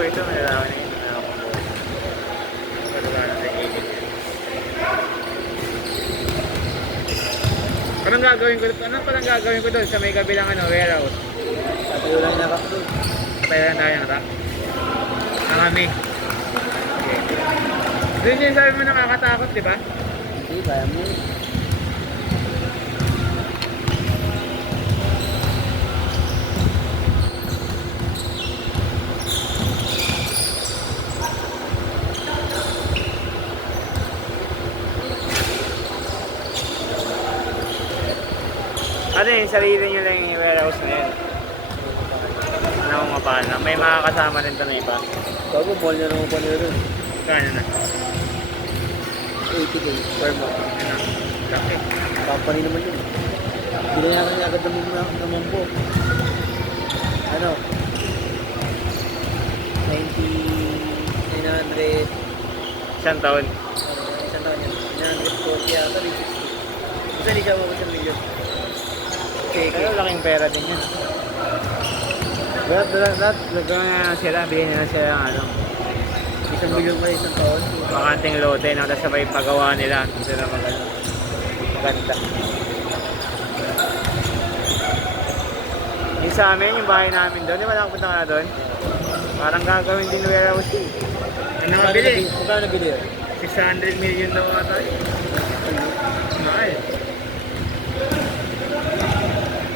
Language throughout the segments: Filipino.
ito malalaman na ito. Malalaman sa gilid. Anong gagawin ko? Ano palang gagawin ko doon sa may kabilang warehouse? Tatayo lang na rack doon. Tayo lang tayo ng rack. Ang kami. Okay. Doon yung sabi mo nakakatakot, di ba? Hindi, kaya mo. Ano yun, sarili nyo lang yung warehouse na yun. Ano kung paano? May mga kasama rin ito na iba. Bago, mall niya naman pa nila rin. Kano na? 80k per month. Ano? Laki. Company naman yun. Binayaran niya agad naman po. Ano? 900. Isang taon. Isang taon yan. 940 yata, 360. Kasi hindi siya mabot ng milyon. Pero laking pera din yun. Lahat, nagkaroon na sila, bigyan na sila ng ano. Isang milyon pa isang taon. Makanting lote na tapos sabay pagawa nila. Gusto na maganda. Yung sa amin, yung bahay namin doon, di ba nakapunta ka na doon? Parang gagawin din warehouse eh. Ano nabili? Magkano nabili yun? 600 million daw ata eh. Mahal.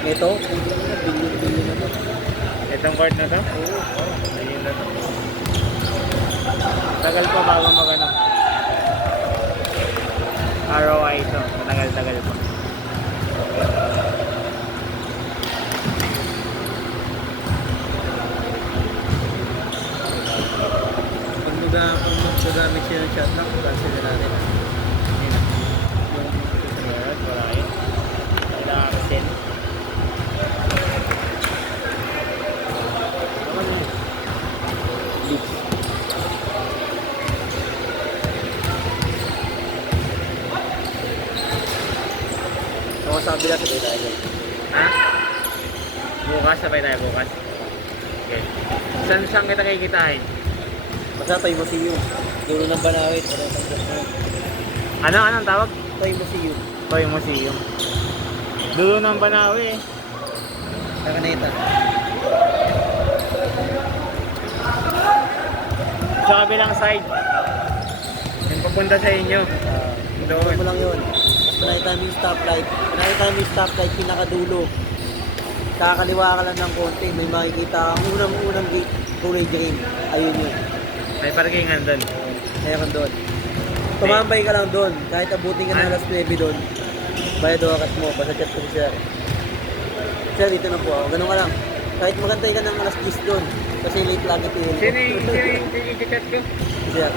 Ito? Billion na to. Itong court na to? Oo. Ayun na to. Tagal pa bago mag-ano. ROI ito. Matagal-tagal pa. Pag magamit siya ng chat lock, cancel na natin. Ayan, wala yun. Kailangan ko send. Leaks. Ako sa kabila, sabay tayo. Ha? Bukas, sabay tayo bukas. Okay. Saan kita kikitain? Basta tayo museum. Dulo ng Banawit. Ano? Anong tawag? Tayo museum. Toy Museum. Dulo ng Banawi eh. Sa kaneta. Sa kabilang side. Yung papunta sa inyo. Doon. Ano lang yun. Tapos nakita mo yung stoplight. Nakita mo yung stoplight, pinakadulo. Kakaliwa ka lang ng konti. May makikita ang unang gate, kulay green. Ayun yun. May parkingan doon. Kaya ka doon. Tumambay ka lang doon. Kahit abutin ka ng alas 9 doon. Bayad o akas mo. Basta chat ko si sir. Sir, dito na po ako. Ganun ka lang. Kahit magantay ka ng alas 10 doon. Kasi late lagi po yun. Sino yung i-chat ko? Sir.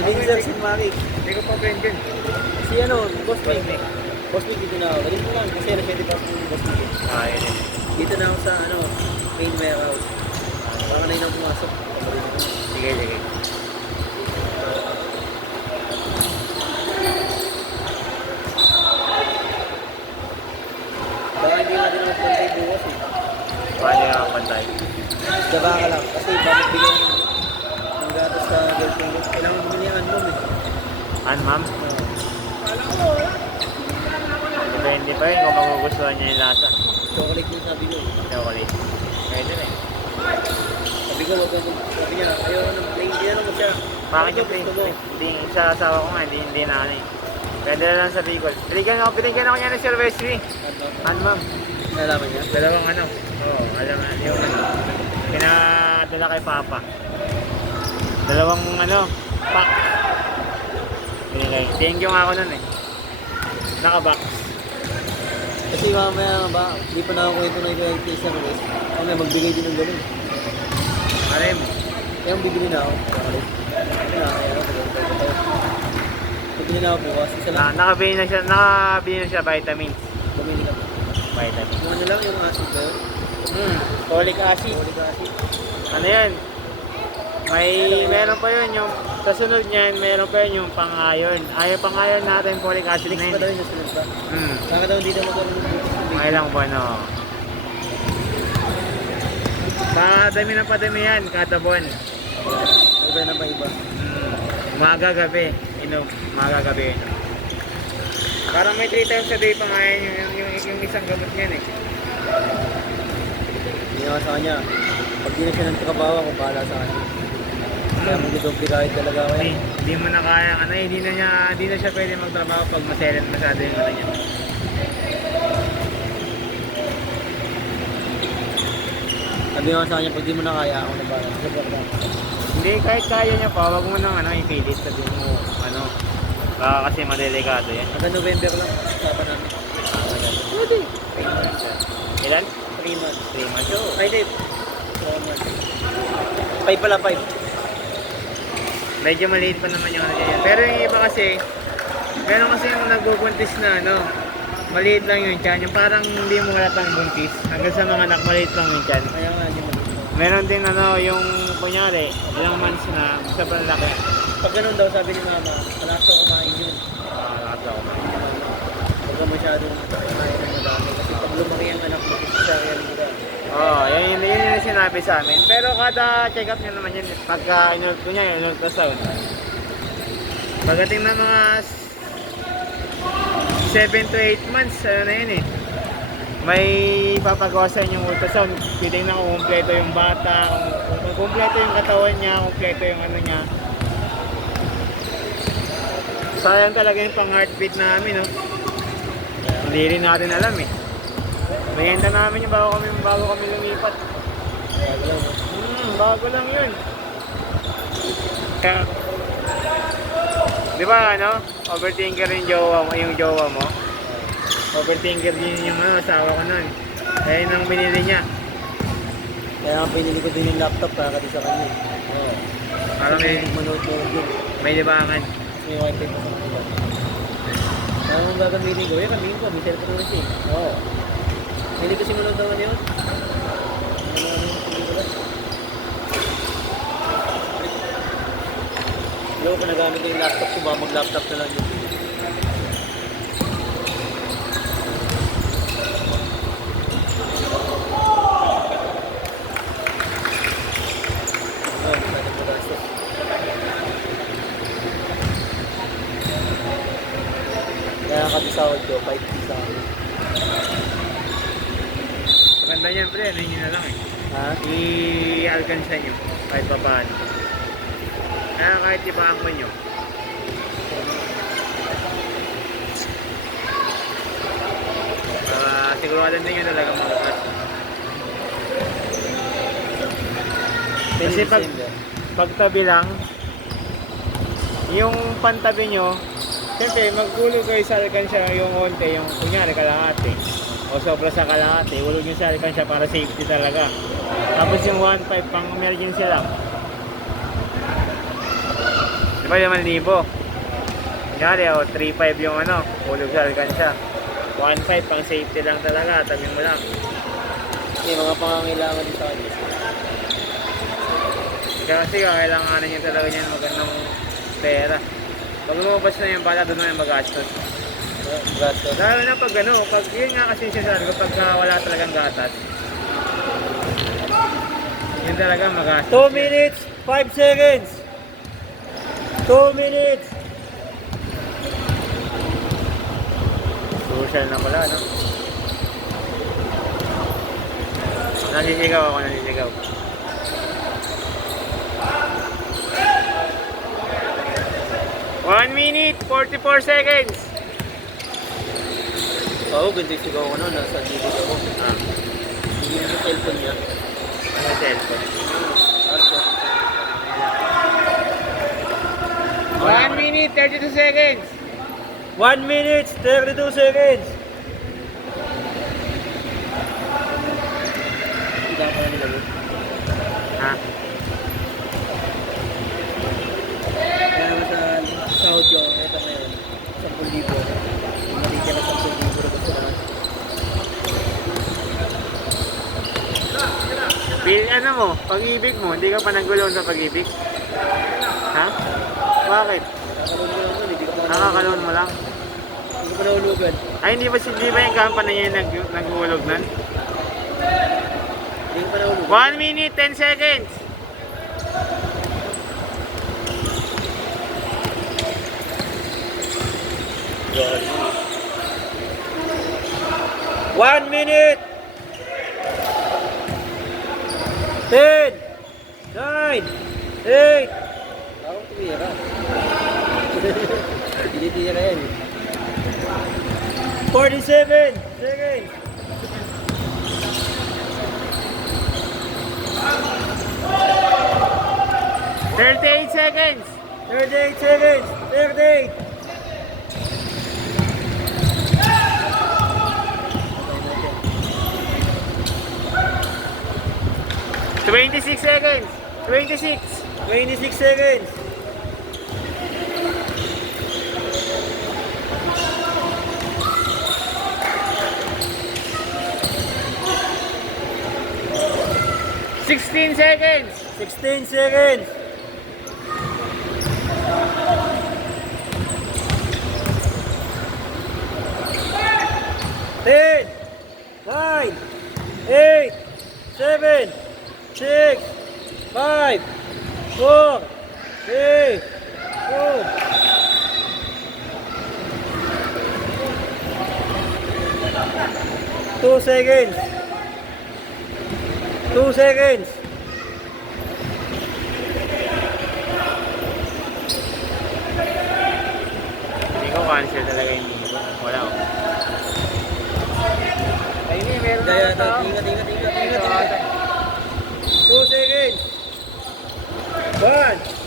Sabi ko sir, si Maki. Hindi ko pa friend yun. Si ano, Boss Mick. Boss Mick dito na ako. Galing mo lang. Kasi na-pwede pa ako ni Boss Mick. Ah, yun yun. Dito na ako sa main warehouse. Baka na yun ang pumasok. Sige, sige. Baka hindi natin ang pantay bukas eh. Paano yung kapantay? Daba ka lang. Kasi bakit bigyan ng gatas sa girlfriend ko. Kailangan bumili ang mom eh. Ma'am? Depende pa rin kung magugustuhan niya yung lasa. Chocolate yung sabi ko. Chocolate. Pwede rin. Sabi ko, sabi niya, ayaw ng plain. Hindi na naman siya. Bakit yung gusto plain? mo? Hindi, sa asawa ko nga, hindi na ano eh. Pwede na lang sa Bicol. Binigyan ako niya ng Sir Wesley. Ano ma'am? Nalaman niya? Dalawang ano. Oo, alam nga. Yung ano. Pinadala kay Papa. Dalawang ano, pack. Binigay. Thank you nga ako nun eh. Naka-box. Kasi mamaya ba, hindi pa nakakwento na yung kay Sir Wes. Ano, magbigay din ng ganun. Arim. Kaya bibili na ako. Chocolate. Ano na, kaya ako. Bibili na ako bukas. Isa lang. Nakabili na siya vitamins. Bumili ka pa. Vitamins. Yung ano lang, yung acid ba yun? Folic acid. Folic acid. Ano yan? Meron pa yun yung sa sunod niyan, meron pa yun yung pang-iron. Pang-iron natin folic acid Mix na pa daw yun. yung nasunod ba? Saka daw hindi daw magkaroon ng bukas ng May lang po ano. Padami na padami yan, kada buwan. Iba na ba iba? Umaga, gabi. Inom. Umaga, gabi. Inom. Parang may 3 times a day pa nga yan yung isang gamot niyan eh. Hindi naman sa kanya. Pag di na siya ng trabaho, kung bahala sa kanya. Kaya mag-doble kahit talaga ako yan. Hindi mo na kaya, ano, hindi na siya pwede magtrabaho pag maselan masyado yung ano niya. Sabi naman sa kanya, pag di mo na kaya, ako na bahala. Hindi, kahit kaya niya pa, wag mo nang ano, ipilit. Sabi mo, ano, baka kasi madelikado yan. Hanggang November lang, usapan namin. Pwede. 3 months yan. Ilan? 3 months. 3 months. Oh. Ay, Dave. 4 months. 5 pala, 5. Medyo maliit pa naman yung ano dyan. Pero yung iba kasi, meron kasi yung nagbubuntis na ano, maliit lang yung tiyan. Yung parang hindi mo halatang buntis. Hanggang sa mga anak, maliit lang yung tiyan. Kaya nga, hindi mo. Meron din ano, yung kunyari, ilang months na, sobrang laki. Pag ganun daw, sabi ni mama, malakas ako kumain yun. Lakas ako. Huwag ka masyadong kumain ng madami. Kasi pag lumaki ang anak mo, isa yan nila. Oo, yun yung sinabi sa amin. Pero kada check-up nyo naman yun, pagka inulog ko niya, yung ultrasound. Pagdating ng mga 7 to 8 months, ano na yun eh. May papagawa sa inyong ultrasound. Titingnan kung kumpleto yung bata, kung kumpleto yung katawan niya, kumpleto yung ano niya. Sayang talaga yung pang heartbeat namin, no? Hindi rin natin alam eh. Mayenda namin yung bago kami lumipat. Bago lang, no? Bago lang yun. Kaya, di ba ano, overthinker yung jowa mo. Overthinker din yung ano, asawa ko nun. Kaya yun ang binili niya. Kaya nga pinili ko din yung laptop para di sa kanya. Oo. Para may manood-nood yun. libangan. May wifi pa sa kanila. Ano mong gagamitin ko? Kami ko, may cellphone na siya eh. Oo. Hindi kasi manood naman yun. Yung kung nagamit ko yung laptop ko, ba mag-laptop na lang yun. Kaya kabisahod ko, 5 sa akin. Maganda niyan pre, ano yun na lang eh. Ha? I-alcansa nyo kahit pa paano. Kaya kahit ibaan mo nyo. Siguradan din yun talaga mabukas. Kasi pagtabi lang, yung pantabi nyo, siyempre magulog kayo sa alkansya yung konti, yung kunyari kalahati. O sobra sa kalahati, ulog nyo sa alkansya para safety talaga. Tapos yung 1.5 pang emergency lang. Diba 5,000? Kunyari o 3.5 yung ano, ulog sa alkansya. 1.5 pang safety lang talaga, tabi mo lang. May mga pangangailangan din sa kanya. Kasi kailanganin nyo talaga niyan magandang pera. Pag lumabas na yung bata, doon na yung magastos. Gastos. Lalo na pag ano, pag yun nga kasi sinasabi ko, pag wala talagang gatas, yun talaga magastos. 2 minutes, 5 seconds. 2 minutes. Social na pala, no? Nasisigaw ako, nasisigaw. One minute, 44 seconds. Oo, ganito yung sigaw ko noon. Nasa gilid ako. Hindi na sa cellphone niya. Ano cellphone? Arso. 1 minute, 32 seconds. 1 minute, 32 seconds. Hindi ka pa nila yun. Ha? Kaya naman sa sahod ko, ito ngayon, 10,000. Mali ka na 10,000 na gusto na. Ano mo, pag-ibig mo, hindi ka pa nagulong sa pag-ibig? Ha? Bakit? Nakakalun mo lang yun, hindi ka pa Nakakalon mo lang? Hindi ka pa nahulugan. Ay, hindi ba yung company niya yung nag-uulog nun? Hindi ko pa nahulog. 1 minute, 10 seconds. God. 1 minute! 10, 9, 8. Ako tumira. Hindi tira yan. 47 seconds. 38 seconds. 38 seconds. 38. Twenty-six seconds. 26. 26 seconds. 16 seconds. 16 seconds. 10, 9, 8, 7, 6, 5, 4, 3, 2. 2 seconds. 2 seconds. Hindi ko cancel talaga yung ligo. Wala ko. Ayun eh, meron Kaya na tao. ingat. 2 seconds. 1.